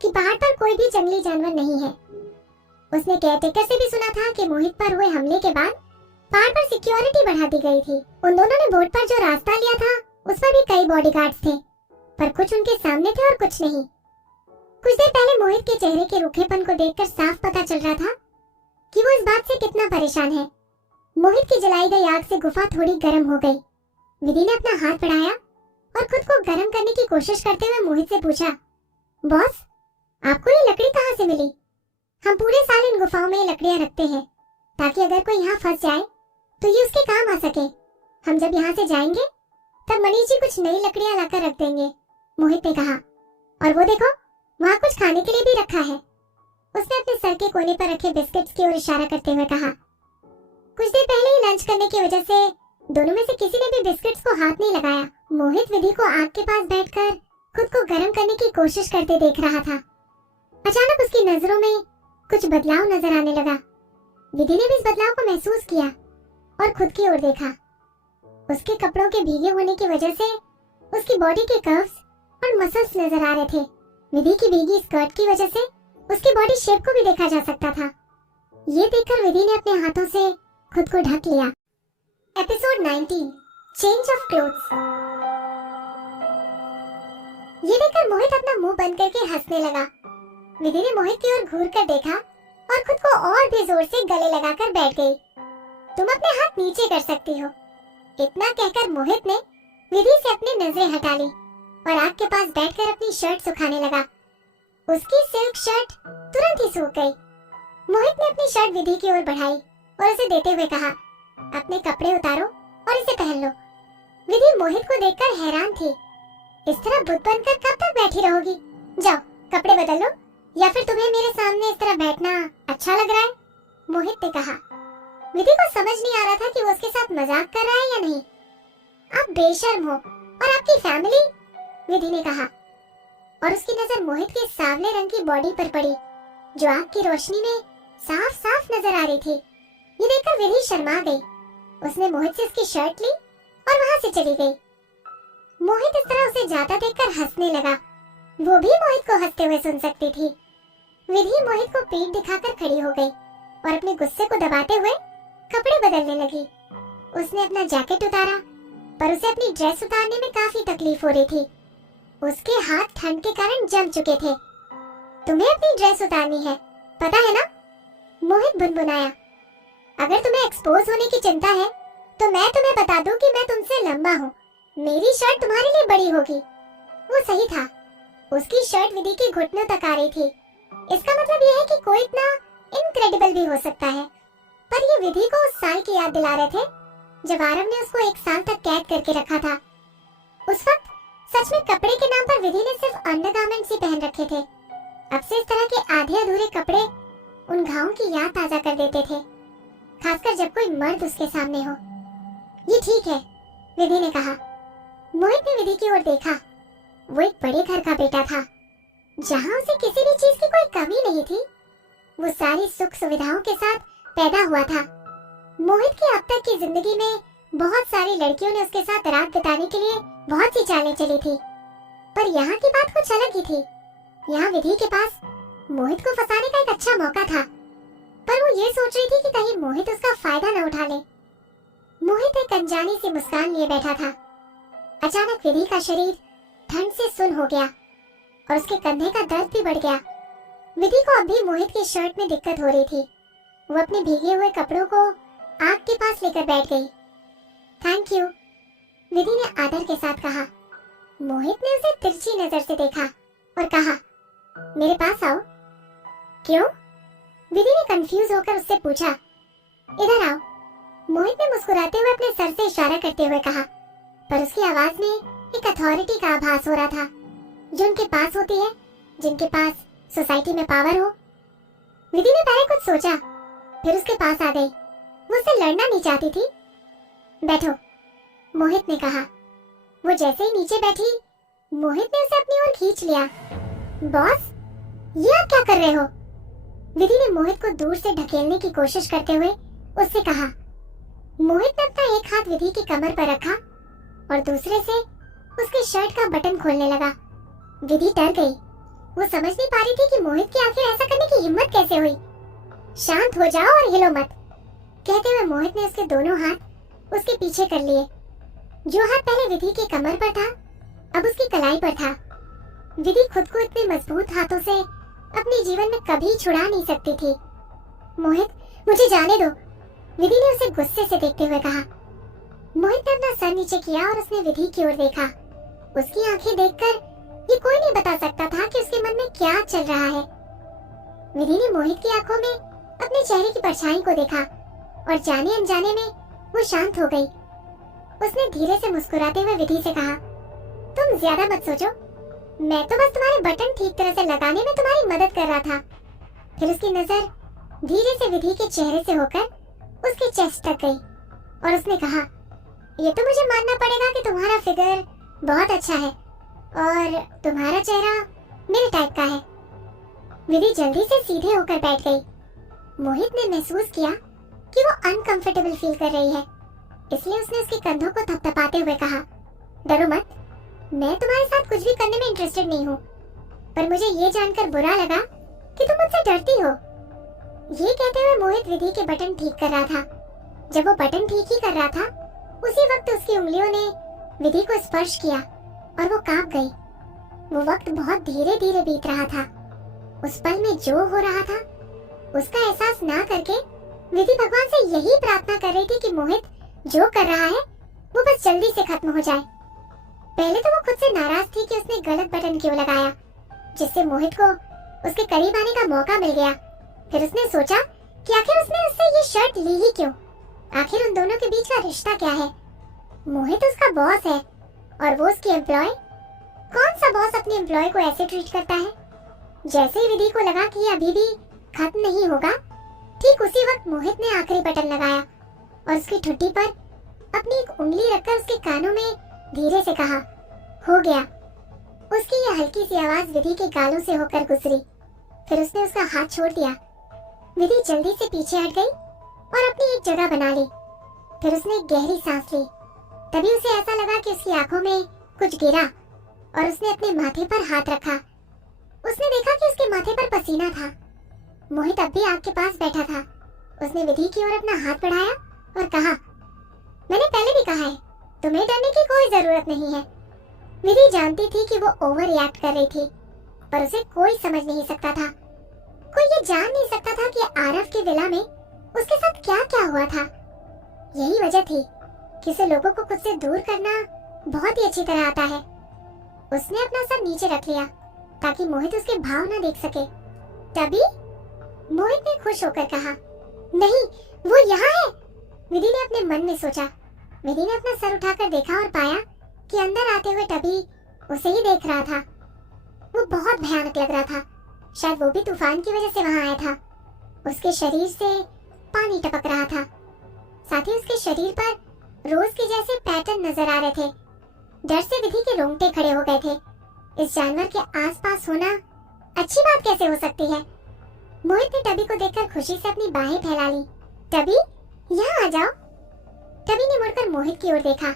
कि पहाड़ पर कोई भी जंगली जानवर नहीं है। उसने केयरटेकर से भी सुना था कि मोहित पर हुए हमले के बाद पहाड़ पर सिक्योरिटी बढ़ा दी गई थी। उन दोनों ने बोट पर जो रास्ता लिया था उस पर भी कई बॉडीगार्ड्स थे, पर कुछ उनके सामने थे और कुछ नहीं। कुछ देर पहले मोहित के चेहरे के रूखेपन को देखकर साफ पता चल रहा था कि वो इस बात से कितना परेशान है। मोहित की जलाई गई आग से गुफा थोड़ी गर्म हो गई। विधि ने अपना हाथ बढ़ाया और खुद को गर्म करने की कोशिश करते हुए मोहित से पूछा, बॉस, आपको ये लकड़ी कहाँ से मिली? हम पूरे साल इन गुफाओं में ये लकड़ियाँ रखते हैं ताकि अगर कोई यहाँ फंस जाए तो ये उसके काम आ सके। हम जब यहाँ से जाएंगे तब मनीष जी कुछ नई लकड़ियाँ लाकर रख देंगे, मोहित ने कहा। और वो देखो, वहाँ कुछ खाने के लिए भी रखा है। उसने अपने सर के कोने पर रखे बिस्किट्स की ओर इशारा करते हुए कहा। कुछ देर पहले ही लंच करने की वजह से दोनों में से किसी ने भी बिस्किट्स को हाथ नहीं लगाया। मोहित विधि को आग के पास बैठकर खुद को गर्म करने की कोशिश करते देख रहा था। अचानक उसकी नजरों में कुछ बदलाव नजर आने लगा। विधि ने भी इस बदलाव को महसूस किया और खुद की ओर देखा। उसके कपड़ों के भीगे होने की वजह से उसकी बॉडी के कर्व्स और मसल्स नजर आ रहे थे। विधि की भीगी स्कर्ट की वजह से उसकी बॉडी शेप को भी देखा जा सकता था। ये देखकर विधि ने अपने हाथों से खुद को ढक लिया। Episode 19, change of clothes. ये देखकर मोहित अपना मुंह बंद करके हंसने लगा। विधि ने मोहित की ओर घूर कर देखा और खुद को और भी जोर से गले लगाकर बैठ गई। तुम अपने हाथ नीचे कर सकती हो, इतना कहकर मोहित ने विधि से अपनी नजरें हटा ली और आग के पास बैठकर अपनी शर्ट सुखाने लगा। उसकी सिल्क शर्ट तुरंत ही सूख गई। मोहित ने अपनी शर्ट विधि की ओर बढ़ाई और उसे देते हुए कहा, अपने कपड़े उतारो और इसे पहन लो। विधि मोहित को देखकर हैरान थी। इस तरह बुत बनकर कब तक बैठी रहोगी? जाओ कपड़े बदल लो, या फिर तुम्हें मेरे सामने इस तरह बैठना अच्छा लग रहा है? मोहित ने कहा। विधि को समझ नहीं आ रहा था कि वो उसके साथ मजाक कर रहा है या नहीं। आप बेशर्म हो, और आपकी फैमिली, विधि ने कहा, और उसकी नजर मोहित के सांवले रंग की बॉडी पर पड़ी जो आग की रोशनी में साफ साफ नजर आ रही थी। ये देखकर विधि शर्मा गई। उसने मोहित से उसकी शर्ट ली और वहां से चली गई। मोहित इस तरह उसे जाता देखकर हंसने लगा। वो भी मोहित को हंसते हुए सुन सकती थी। विधि मोहित को पीठ दिखाकर खड़ी हो गई और अपने गुस्से को दबाते हुए कपड़े बदलने लगी। उसने अपना जैकेट उतारा, पर उसे अपनी ड्रेस उतारने में काफी तकलीफ हो रही थी। उसके हाथ ठंड के कारण जम चुके थे। तुम्हें अपनी ड्रेस उतारनी है, पता है ना? मोहित बुनबुनाया। अगर तुम्हें एक्सपोज होने की चिंता है तो मैं तुम्हें बता दूं कि मैं तुमसे लंबा हूँ। मेरी शर्ट तुम्हारे लिए बड़ी होगी। वो सही था। उसकी शर्ट विधि के घुटनों तक आ रही थी। इसका मतलब यह है कि कोई इतना इनक्रेडिबल भी हो सकता है। पर ये विधि को उस साल की याद दिला रहे थे जब आरव ने उसको 1 साल तक कैद करके रखा था। उस वक्त सच में कपड़े के नाम पर विधि ने सिर्फ अंडरगारमेंट्स ही पहन रखे थे। अब से इस तरह के आधे अधूरे कपड़े उन घावों की याद ताजा कर देते थे, खासकर जब कोई मर्द उसके सामने हो। ये ठीक है, विधि ने कहा। मोहित ने विधि की ओर देखा। वो एक बड़े घर का बेटा था जहाँ उसे किसी भी चीज की कोई कमी नहीं थी। वो सारी सुख सुविधाओं के साथ पैदा हुआ था। मोहित की अब तक की जिंदगी में बहुत सारी लड़कियों ने उसके साथ रात बिताने के लिए बहुत सी चालें चली थी, पर यहाँ की बात कुछ अलग ही थी। यहाँ विधि के पास मोहित को फंसाने का एक अच्छा मौका था, पर वो ये सोच रही थी कि कहीं मोहित उसका फायदा न उठा ले। मोहित एक अनजानी सी मुस्कान लिए बैठा था। अचानक विधि का शरीर ठंड से सुन्न हो गया और उसके कंधे का दर्द भी बढ़ गया। विधि को अभी मोहित की शर्ट में दिक्कत हो रही थी। वो अपने भीगे हुए कपड़ों को आग के पास लेकर बैठ गई। थैंक यू, विधि ने आदर के साथ कहा। मोहित ने उसे तिरछी नजर से देखा और कहा, मेरे पास आओ। क्यों? विधि ने कंफ्यूज होकर उससे पूछा। इधर आओ, मोहित ने मुस्कुराते हुए अपने सर से इशारा करते हुए कहा, पर उसकी आवाज में एक अथॉरिटी का आभास हो रहा था जो उनके पास होती है जिनके पास सोसाइटी में पावर हो। विधि ने पहले कुछ सोचा, फिर उसके पास आ गई। वो उससे लड़ना नहीं चाहती थी। बैठो, मोहित ने कहा। वो जैसे ही नीचे बैठी, मोहित ने उसे अपनी ओर खींच लिया। बॉस, ये आप क्या कर रहे हो? विधि ने मोहित को दूर से ढकेलने की कोशिश करते हुए उससे कहा। मोहित ने अपना एक हाथ विधि की कमर पर रखा और दूसरे से उसके शर्ट का बटन खोलने लगा। विधि डर गई। वो समझ नहीं पा रही थी कि मोहित की आखिर ऐसा करने की हिम्मत कैसे हुई। शांत हो जाओ और हिलो मत, कहते हुए मोहित ने उसके दोनों हाथ उसके पीछे कर लिए। जो हाथ पहले विधि के कमर पर था अब उसकी कलाई पर था। विधि खुद को इतने मजबूत हाथों से अपने जीवन में कभी छुड़ा नहीं सकती थी। मोहित, मुझे जाने दो, विधि ने उसे गुस्से से देखते हुए कहा। मोहित ने अपना सर नीचे किया और उसने विधि की ओर देखा। उसकी आंखें देखकर ये कोई नहीं बता सकता था कि उसके मन में क्या चल रहा है। विधि ने मोहित की आंखों में अपने चेहरे की परछाई को देखा और जाने अनजाने में वो शांत हो गई। उसने धीरे से मुस्कुराते हुए विधि से कहा, तुम ज्यादा मत सोचो, मैं तो बस तुम्हारे बटन ठीक तरह से लगाने में तुम्हारी मदद कर रहा था। फिर उसकी नजर धीरे से विधि के चेहरे से होकर उसके चेस्ट तक गई और उसने कहा, ये तो मुझे मानना पड़ेगा कि तुम्हारा फिगर बहुत अच्छा है और तुम्हारा चेहरा मेरे टाइप का है। विधि जल्दी से सीधे होकर बैठ गई। मोहित ने महसूस किया कि वो अनकंफर्टेबल फील कर रही है, इसलिए उसने उसके कंधों को थपथपाते हुए कहा, डरो मत, मैं तुम्हारे साथ कुछ भी करने में इंटरेस्टेड नहीं हूँ, पर मुझे ये जानकर बुरा लगा कि तुम मुझसे डरती हो। ये कहते हुए मोहित विधि के बटन ठीक कर रहा था। जब वो बटन ठीक ही कर रहा था उसी वक्त उसकी उंगलियों ने विधि को स्पर्श किया और वो कांप गई। वो वक्त बहुत धीरे धीरे बीत रहा था। उस पल में जो हो रहा था उसका एहसास ना करके विधि भगवान से यही प्रार्थना कर रही थी कि मोहित जो कर रहा है वो बस जल्दी से खत्म हो जाए। पहले तो वो खुद से नाराज थी कि उसने गलत बटन क्यों लगाया, जिससे मोहित को उसके करीब आने का मौका मिल गया। फिर उसने सोचा कि आखिर उसने उससे ये शर्ट ली ही क्यों? आखिर उन दोनों के बीच का रिश्ता क्या है? मोहित उसका बॉस है और वो उसकी एम्प्लॉय। कौन सा बॉस अपने एम्प्लॉय को ऐसे ट्रीट करता है? जैसे ही विधि को लगा कि ये अभी भी खत्म नहीं होगा, ठीक उसी वक्त मोहित ने आखिरी बटन लगाया और उसकी ठुड्डी पर अपनी एक उंगली रखकर उसके कानों में धीरे से कहा, हो गया। उसकी ये हल्की सी आवाज विधि के गालों से होकर गुजरी। फिर उसने उसका हाथ छोड़ दिया। विधि जल्दी से पीछे हट गई और अपनी एक जगह बना ली। फिर उसने एक गहरी सांस ली। तभी उसे ऐसा लगा कि उसकी आंखों में कुछ गिरा और उसने अपने माथे पर हाथ रखा। उसने देखा कि उसके माथे पर पसीना था। मोहित अब भी आग के पास बैठा था। उसने विधि की ओर अपना हाथ बढ़ाया और कहा, मैंने पहले भी कहा है, तुम्हें डरने की कोई जरूरत नहीं है। विधि जानती थी कि वो ओवर रिएक्ट कर रही थी, पर उसे कोई समझ नहीं सकता था। कोई ये जान नहीं सकता था कि आरव की विला में उसके साथ क्या क्या हुआ था। यही वजह थी कि उसे लोगों को खुद से दूर करना बहुत ही अच्छी तरह आता है। उसने अपना सर नीचे रख लिया ताकि मोहित उसके भाव न देख सके। तभी मोहित ने खुश होकर कहा, नहीं, वो यहाँ है। विधि ने अपने मन में सोचा। विधि ने अपना सर उठाकर देखा और पाया कि अंदर आते हुए टबी उसे ही देख रहा था। वो बहुत भयानक लग रहा था। शायद वो भी तूफान की वजह से वहां आया था। उसके शरीर से पानी टपक रहा था। साथ ही उसके शरीर पर रोज के जैसे पैटर्न नजर आ रहे थे। डर से विधि के रोंगटे खड़े हो गए थे। इस जानवर के आसपास होना अच्छी बात कैसे हो सकती है? मोहित ने टबी को देखकर खुशी से अपनी बाहें फैला ली। टबी, यहाँ आ जाओ। टबी ने मुड़कर मोहित की ओर देखा,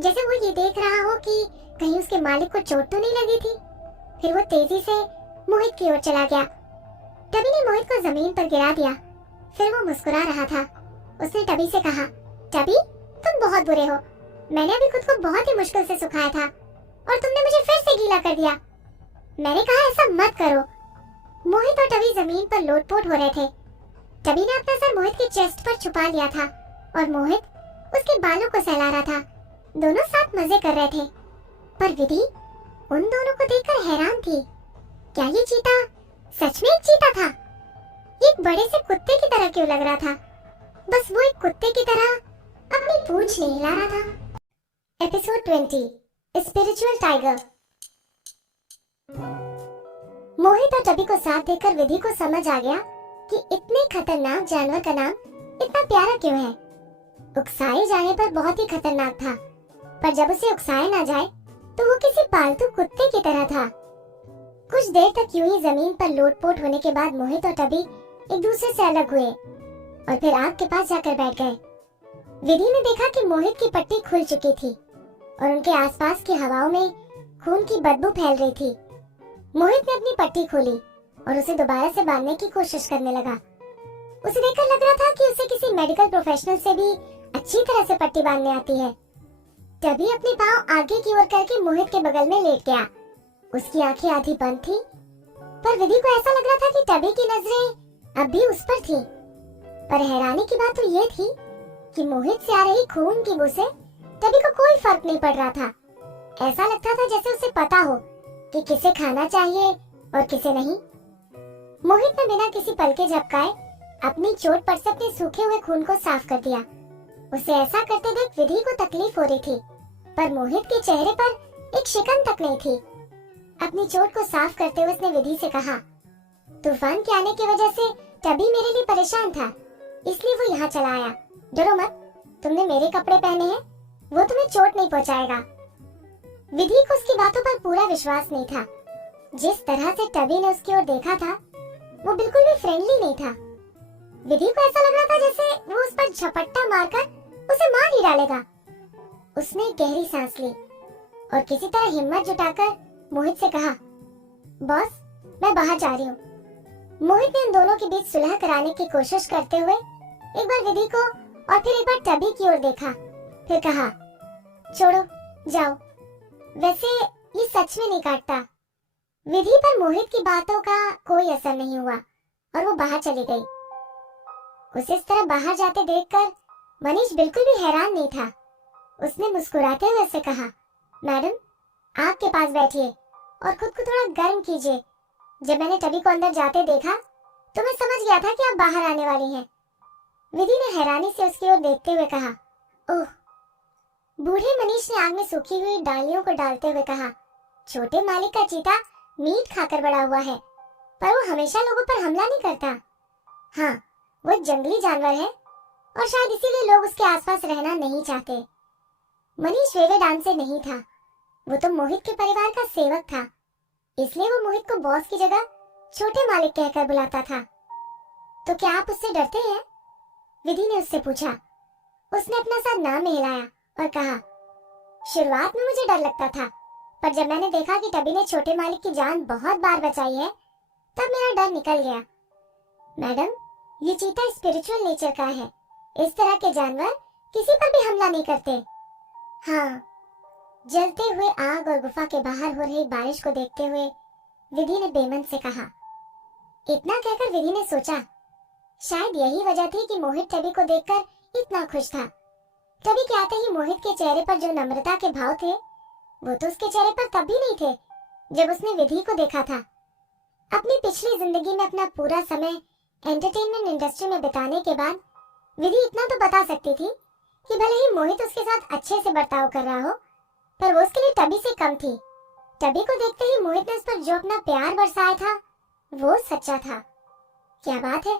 जैसे वो ये देख रहा हो कि कहीं उसके मालिक को चोट तो नहीं लगी थी। फिर वो तेजी से मोहित की ओर चला गया। टबी ने मोहित को जमीन पर गिरा दिया। फिर वो मुस्कुरा रहा था। उसने टबी से कहा, टबी, तुम बहुत बुरे हो। मैंने अभी खुद को बहुत ही मुश्किल से सुखाया था और तुमने मुझे फिर से गीला कर दिया। मैंने कहा ऐसा मत करो। मोहित और टबी जमीन पर लोटपोट हो रहे थे। टबी ने अपना सर मोहित के चेस्ट पर छुपा लिया था और मोहित उसके बालों को सहला रहा था। दोनों साथ मजे कर रहे थे, पर विधि उन दोनों को देखकर हैरान थी। क्या ये चीता सच में एक चीता था? एक बड़े से कुत्ते की तरह क्यों लग रहा था? बस वो एक कुत्ते की तरह अपनी पूंछ नहीं हिला रहा था। Episode 20, spiritual tiger. मोहित और टबी को साथ देखकर विधि को समझ आ गया कि इतने खतरनाक जानवर का नाम इतना प्यारा क्यों है। उकसाए जाने पर बहुत ही खतरनाक था, पर जब उसे उकसाया ना जाए तो वो किसी पालतू कुत्ते की तरह था। कुछ देर तक यूं ही जमीन पर लोटपोट होने के बाद मोहित और टबी एक दूसरे से अलग हुए और फिर आग के पास जाकर बैठ गए। विधि ने देखा कि मोहित की पट्टी खुल चुकी थी और उनके आसपास की हवाओं में खून की बदबू फैल रही थी। मोहित ने अपनी पट्टी खोली और उसे दोबारा से बांधने की कोशिश करने लगा। उसे देखकर लग रहा था कि उसे किसी मेडिकल प्रोफेशनल से भी अच्छी तरह से पट्टी बांधने आती है। तभी अपने पांव आगे की ओर करके मोहित के बगल में लेट गया। उसकी आंखें आधी बंद थी, पर विधि को ऐसा लग रहा था कि टबी की नजरें अब भी उस पर थी। पर हैरानी की बात तो ये थी कि मोहित से आ रही खून की बू से टबी को कोई फर्क नहीं पड़ रहा था। ऐसा लगता था जैसे उसे पता हो कि किसे खाना चाहिए और किसे नहीं। मोहित ने बिना किसी पल के झपकाए अपनी चोट पर से अपने सूखे हुए खून को साफ कर दिया। उसे ऐसा करते देख विधि को तकलीफ हो रही थी, पर मोहित के चेहरे पर एक शिकन तक नहीं थी। अपनी चोट को साफ करते हुए उसने विधि से कहा, तूफान के आने की वजह से टबी मेरे लिए परेशान था, इसलिए वो यहाँ चला आया। डरो मत, तुमने मेरे कपड़े पहने हैं, वो तुम्हें चोट नहीं पहुँचाएगा। विधि को उसकी बातों पर पूरा विश्वास नहीं था। जिस तरह से टबी ने उसकी ओर देखा था, वो बिल्कुल भी फ्रेंडली नहीं था। विधि को ऐसा लग रहा था जैसे वो उस पर झपट्टा मारकर उसे मार ही डालेगा। उसने गहरी सांस ली और किसी तरह हिम्मत जुटाकर मोहित से कहा, बॉस, मैं बाहर जा रही हूँ। मोहित ने उन दोनों के बीच सुलह कराने की कोशिश करते हुए एक बार विधि को और फिर एक बार टबी की ओर देखा, फिर कहा, छोड़ो, जाओ। वैसे ये सच में नहीं काटता। विधि पर मोहित की बातों का कोई असर नहीं हुआ और वो बाहर चली गई। उसे इस तरह बाहर जाते देखकर मनीष बिल्कुल भी हैरान नहीं था। उसने मुस्कुराते हुए उससे कहा, मैडम, आग के पास बैठिए और खुद को थोड़ा गर्म कीजिए। जब मैंने टबी को अंदर जाते देखा तो मैं समझ गया था कि आप बाहर आने वाली हैं। विधि ने हैरानी से उसकी ओर देखते हुए कहा, ओह। बूढ़े मनीष ने आग में सूखी हुई डालियों को डालते हुए कहा, छोटे मालिक का चीता मीट खाकर बड़ा हुआ है, पर वो हमेशा लोगों पर हमला नहीं करता। हाँ, वो एक जंगली जानवर है और शायद इसीलिए लोग उसके आसपास रहना नहीं चाहते। मनीष वेवेडान से नहीं था, वो तो मोहित के परिवार का सेवक था, इसलिए वो मोहित को बॉस की जगह छोटे मालिक कहकर बुलाता था। तो क्या आप उससे डरते हैं? विधि ने उससे पूछा। उसने अपना सर ना में हिलाया और कहा, शुरुआत में मुझे डर लगता था, पर जब मैंने देखा कि टबी ने छोटे मालिक की जान बहुत बार बचाई है, तब मेरा डर निकल गया। मैडम, ये चीता स्पिरिचुअल नेचर का है। इस तरह के जानवर किसी पर भी हमला नहीं करते। हाँ। जलते हुए आग और गुफा के बाहर हो रही बारिश को देखते हुए विधि ने बेमन से कहा। इतना कहकर विधि ने सोचा, शायद यही वजह थी कि मोहित टबी को देखकर इतना खुश था। टबी के आते ही मोहित के चेहरे पर जो नम्रता के भाव थे, वो तो उसके चेहरे पर तब भी नहीं थे जब उसने विधि को देखा था। अपनी पिछली जिंदगी में अपना पूरा समय एंटरटेनमेंट इंडस्ट्री में बिताने के बाद विधि इतना तो बता सकती थी कि भले ही मोहित उसके साथ अच्छे से बर्ताव कर रहा हो, पर वो उसके लिए टबी से कम थी। टबी को देखते ही मोहित ने उस पर जो अपना प्यार बरसाया था, वो सच्चा था। क्या बात है,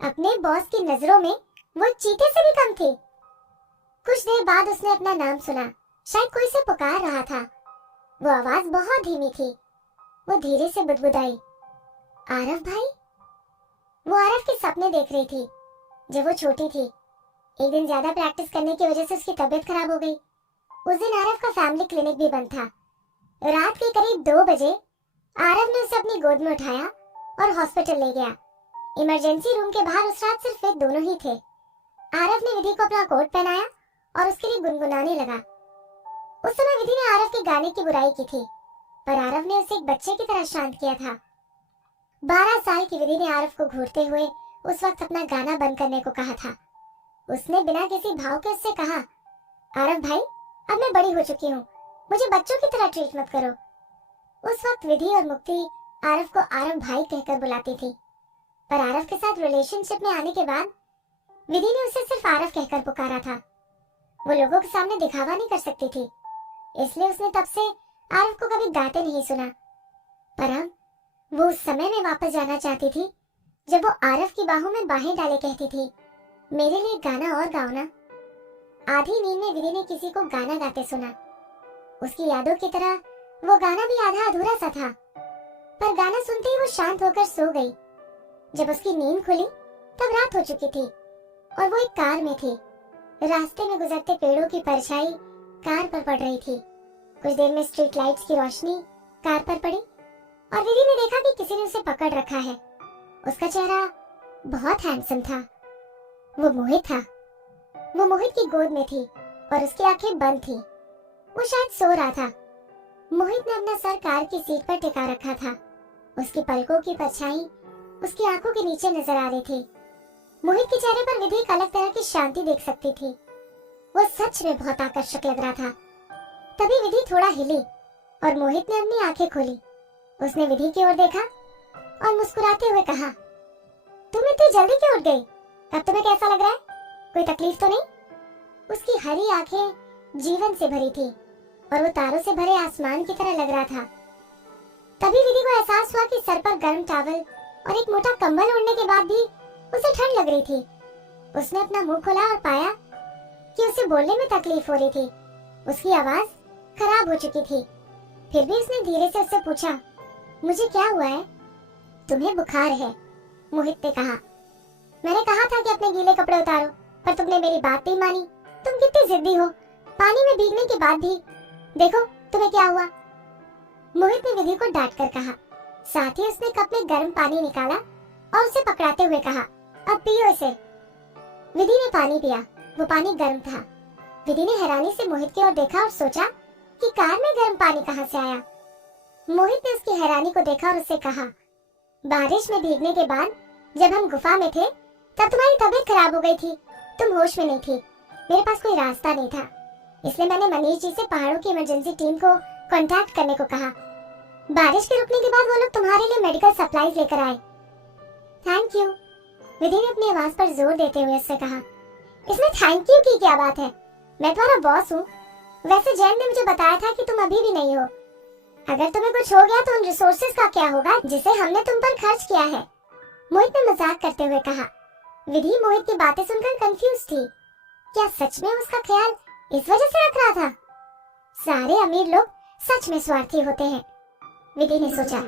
अपने बॉस की नजरों में वो चीते से भी कम थी। कुछ देर बाद उसने अपना नाम सुना, शायद कोई से पुकार रहा था। वो आवाज बहुत धीमी थी। वो धीरे से बुदबुदाई, आरव भाई। वो आरव के सपने देख रही थी जब वो छोटी थी। एक दिन ज्यादा प्रैक्टिस करने की वजह से उसकी तबीयत खराब हो गई। उस दिन आरव का फैमिली क्लिनिक भी बंद था। रात के करीब 2 बजे आरव ने उसे अपनी गोद में उठाया और हॉस्पिटल ले गया। इमरजेंसी रूम के बाहर उस रात सिर्फ वे दोनों ही थे। आरव ने विधि को अपना कोट पहनाया और उसके लिए गुनगुनाने लगा। उस समय विधि ने आरव के गाने की बुराई की थी, पर आरव ने उसे एक बच्चे की तरह शांत किया था। 12 साल की विधि ने आरव को घूरते हुए उस वक्त अपना गाना बंद करने को कहा था। उसने बिना किसी भाव के उससे कहा, आरव भाई, अब मैं बड़ी हो चुकी हूँ, मुझे बच्चों की तरह ट्रीट मत करो। उस वक्त विधि और मुक्ति आरव को आरव भाई कहकर बुलाती थी, पर आरव के साथ रिलेशनशिप में आने के बाद विधि ने उसे सिर्फ आरव कहकर पुकारा था। वो लोगों के सामने दिखावा नहीं कर सकती थी, इसलिए उसने तब से आरव को कभी गाते नहीं सुना। पर अब वो उस समय में वापस जाना चाहती थी जब वो आरव की बाहों में बाहें डाले कहती थी, मेरे लिए गाना और गाओ ना। आधी नींद में विधि ने किसी को गाना गाते सुना। उसकी यादों की तरह वो गाना भी आधा अधूरा सा था। पर गाना सुनते ही वो शांत होकर सो गई। जब उसकी नींद खुली तब रात हो चुकी थी और वो एक कार में थी। रास्ते में गुजरते पेड़ों की परछाई कार पर पड़ रही थी। कुछ देर में स्ट्रीट लाइट्स की रोशनी कार पर पड़ी और विधि ने देखा कि किसी ने उसे पकड़ रखा है। उसका चेहरा बहुत हैंडसम था। वो मोहित था। वो मोहित की गोद में थी और उसकी आंखें बंद थी। वो शायद सो रहा था। मोहित ने अपना सर कार की सीट पर टिका रखा था। उसकी पलकों की परछाई उसकी आंखों के नीचे नजर आ रही थी। मोहित के चेहरे पर विधि एक अलग तरह की शांति देख सकती थी। वो सच में बहुत आकर्षक लग रहा था। तभी विधि थोड़ा हिली और मोहित ने अपनी आंखें खोली। उसने विधि की ओर देखा और मुस्कुराते हुए कहा, तुम इतनी जल्दी क्यों उठ गई? अब तुम्हें कैसा लग रहा है? कोई तकलीफ तो नहीं? उसकी हरी आंखें जीवन से भरी थी और वो तारों से भरे आसमान की तरह लग रहा था। तभी विधि को एहसास हुआ कि सर पर गर्म टॉवल और एक मोटा कंबल ओढ़ने के बाद भी उसे ठंड लग रही थी। उसने अपना मुंह खोला और पाया कि उसे बोलने में तकलीफ हो रही थी। उसकी आवाज खराब हो चुकी थी। फिर भी उसने धीरे से उससे पूछा, मुझे क्या हुआ है? तुम्हें बुखार है, मोहित ने कहा। मैंने कहा था कि अपने गीले कपड़े उतारो, पर तुमने मेरी बात नहीं मानी। तुम कितनी जिद्दी हो। पानी में भीगने के बाद भी देखो तुम्हें क्या हुआ। मोहित ने विधि को डांट कर कहा। साथ ही उसने कप में गर्म पानी निकाला और उसे पकड़ाते हुए कहा, अब पियो इसे। विधि ने पानी पिया। वो पानी गर्म था। विधि ने हैरानी से मोहित की ओर देखा और सोचा कि कार में गर्म पानी कहां से आया। मोहित ने उसकी हैरानी को देखा और उससे कहा, बारिश में भीगने के बाद जब हम गुफा में थे तब तुम्हारी तबीयत खराब हो गई थी। तुम होश में नहीं थी। मेरे पास कोई रास्ता नहीं था, इसलिए मैंने मनीष जी से पहाड़ों की इमरजेंसी टीम को कांटेक्ट करने को कहा। बारिश के रुकने के बाद वो लोग तुम्हारे लिए मेडिकल सप्लाईज लेकर आए। थैंक यू, विधि ने अपनी आवाज पर जोर देते हुए उससे कहा। इसमें थैंक यू की क्या बात है? मैं तुम्हारा बॉस हूँ। वैसे जैन ने मुझे बताया था कि तुम अभी भी नहीं हो। अगर तुम्हें कुछ हो गया तो उन रिसोर्सेज का क्या होगा जिसे हमने तुम पर खर्च किया है? मोहित ने मजाक करते हुए कहा। विधि मोहित की बातें सुनकर कंफ्यूज थी। क्या सच में उसका ख्याल इस वजह से रख रहा था? सारे अमीर लोग सच में स्वार्थी होते हैं, विधि ने सोचा।